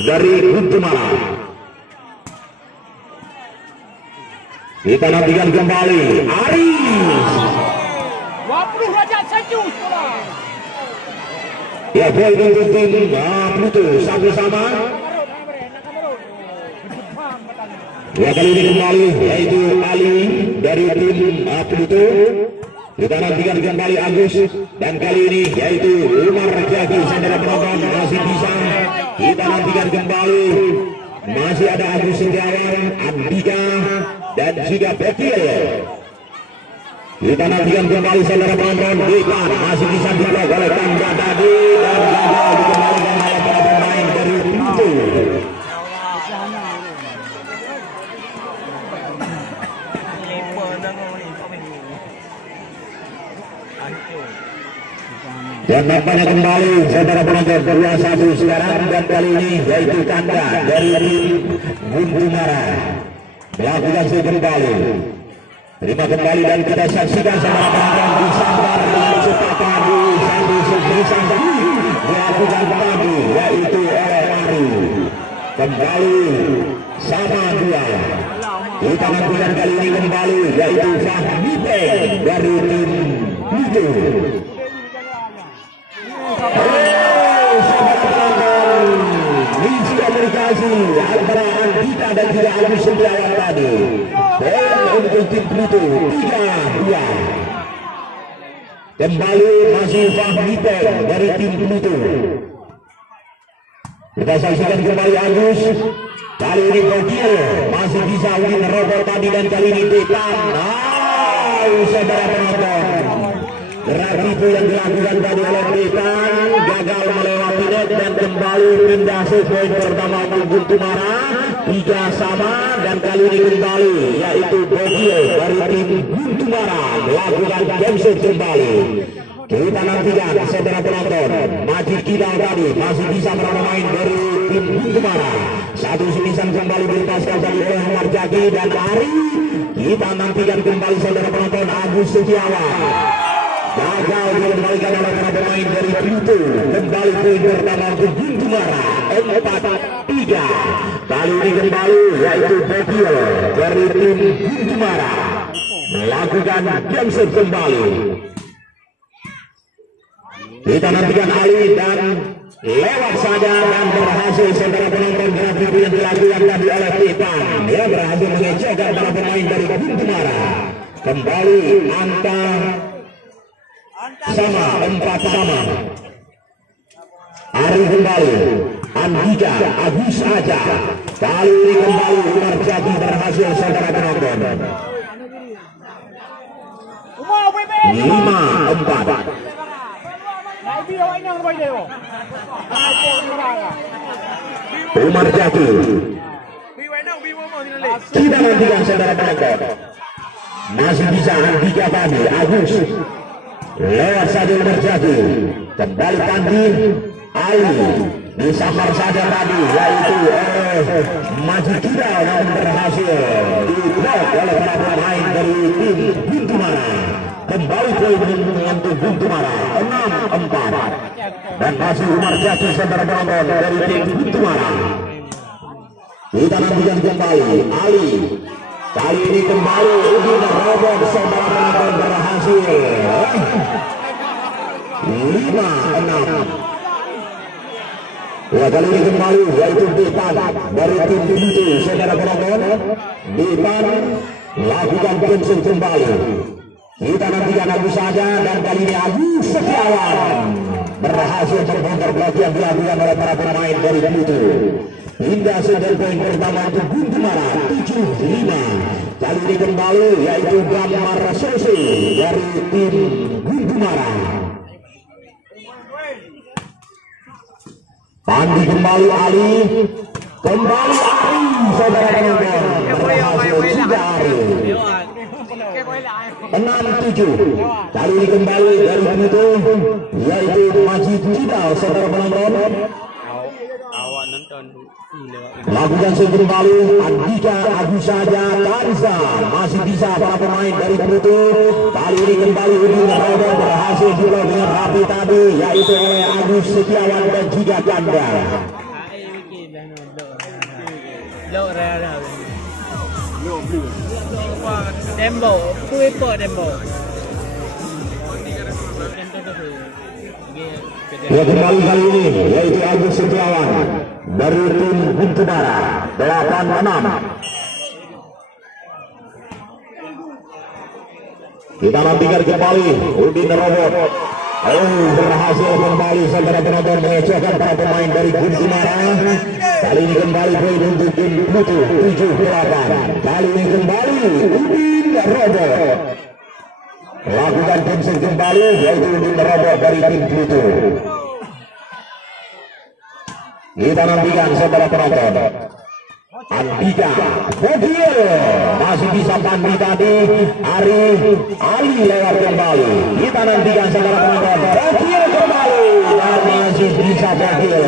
dari Guntumara. Kita nantikan kembali Aris. 20 Raja Sanju. Ya, boy untuk tim Pluto sama-sama. Ya, kali ini kembali yaitu Ali dari tim Pluto. Kita nantikan kembali Agus, dan kali ini yaitu Umar Jaki. Saudara penonton masih bisa kita nantikan kembali, masih ada Agus Setiawan, Andika dan juga Bekir. Kita nantikan kembali saudara penonton, Depan masih bisa diblok oleh tanda tadi dan gagal dikembalikan oleh para pemain dari Pluto. Dan nampaknya kembali saudara penonton 2-1 sekarang, dan kali ini yaitu tanda dari tim Guntumara melakukan kembali. Terima kembali dan kita saksikan saudara penonton disambar dengan cepat di satu sebesar dilakukan tadi yaitu oleh Ari. Kembali sama dua. Kita nantikan kali ini kembali yaitu Fahmi dari tim Pluto. Komunikasi antara Andika dan juga Agus Setiawan tadi. Dan untuk tim Pluto 3-2. Kembali masih Fahmi dari tim Pluto. Kita saksikan kembali Agus. Kali ini Bokil masih bisa win robot tadi, dan kali ini Depan. Saudara penonton, gerak itu yang dilakukan tadi oleh Depan gagal melewati net dan kembali pindah poin pertama untuk Guntumara 3-3, dan kali ini kembali yaitu Bokil dari tim Guntumara melakukan game set kembali. Kita nantikan saudara penonton, Majid Kidal tadi masih bisa bermain dari tim Guntumara. Satu semisan kembali dilepaskan dari Umar Jaki dan Ari. Kita nantikan kembali saudara penonton, Agus Setiawan gagal dikembalikan oleh para pemain dari Pluto. Kembali poin pertama untuk Guntumara 4-3. Kali ini kembali yaitu Bokil dari tim Guntumara melakukan game set kembali. Kita nantikan Ali dan lewat saja dan berhasil saudara penonton gerak itu yang dilakukan tadi oleh Depan. Dia berhasil mengecewakan para pemain dari Guntumara. Kembali angka sama 4-4. Ari kembali, Andika, Agus aja. Kali ini kembali Umar Jaki berhasil saudara penonton. 5-4. Umar Jaki. Kita nantikan saudara penonton, masih bisa Andika tadi, Agus lewat saja Umar Jaki. Kembali Tandir, Ali disambar saja tadi yaitu oleh Majid Kidal, namun berhasil diblok oleh para pemain dari tim Guntumara. Kembali poin untuk Guntumara 6-4, dan masih Umar Jaki saudara penonton dari tim Guntumara. Kita nantikan kembali Ali. Kali ini kembali uji robot saudara penonton berhasil 5-6. Ya, kali ini kembali yaitu Depan dari tim Pluto saudara penonton. Depan melakukan pensiun kembali. Kita nantikan Agus saja, dan kali ini Agus Setiawan berhasil terbongkar blok yang dilakukan oleh para pemain dari Pluto. Hingga sudah poin pertama untuk Guntumara 7-5. Kali ini kembali yaitu Gambar Sosi dari tim Guntumara. Pandi kembali Ali. Kembali Ari saudara penonton. Berhasil sudah Ari. 6-7. Kali ini kembali dari Pluto yaitu Majid Kidal saudara penonton. Lakukan kembali Andika, Agus saja, Kanza masih bisa para pemain dari Pluto. Kali ini kembali ujung robot berhasil dilakukan dengan rapi tadi yaitu oleh Agus Setiawan dan juga Ganda. Lo rara. Dembo, kuipo dembo. Ya kembali kali ini yaitu Agus Setiawan dari tim Pintu Bara 86. Kita nantikan kembali Udin Robot. Berhasil kembali saudara penonton mengecekkan para pemain dari Pintu Bara. Kali ini kembali poin untuk tim Pluto 7-8. Kali ini kembali Udin Robot lakukan pensil kembali yaitu Udin Robot dari tim Pluto. Kita nantikan saudara penonton. Andika Bogil masih bisa pandi tadi. Ali lewat kembali. Kita nantikan saudara penonton. Bogil kembali dan masih bisa Bogil.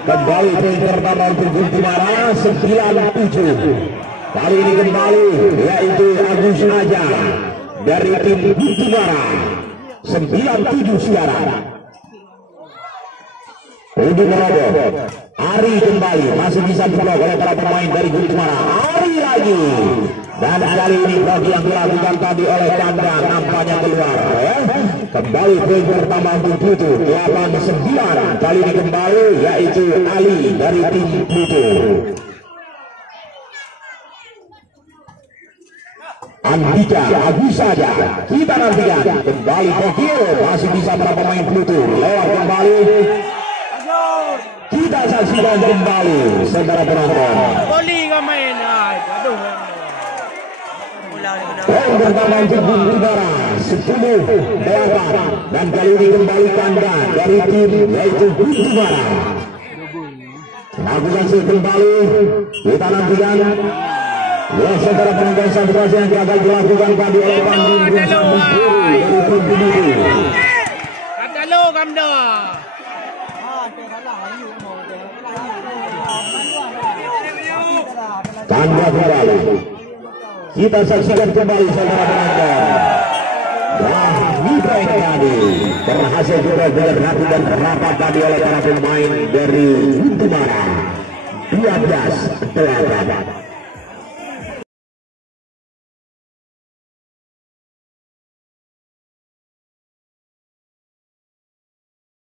Kembali poin pertama untuk Pintu Bara 9-7. Kali ini kembali yaitu Agus Aja dari tim Pintu Bara 9-7 sekarang. Udin Robot, Ari kembali masih bisa diblok oleh para pemain dari Pintu Bara. Ari lagi dan kali ini blok yang dilakukan tadi oleh Chandra nampaknya keluar. Kembali poin pertama untuk Pluto 8-9. Kali ini kembali yaitu Ali dari tim Pluto. Andika Agus saja. Kita nantikan kembali Bogil masih bisa para pemain Pluto lewat kembali. Kita saksikan kembali saudara penonton. Boli kau main. Aduh. Poin pertama untuk Pintu Bara 10-8 dan kali ini kembali kanda dari tim yaitu Pintu Bara. Lakukan kembali. Kita nantikan. Ya saudara penonton sahabat yang gagal dilakukan tadi oleh Pandung dari tim Pluto. Kata lo kamda. Tanda kembali. Kita saksikan kembali saudara penonton. Wahid tadi berhasil juga dilakukan rapat tadi oleh para pemain dari Pintu Bara 12-8.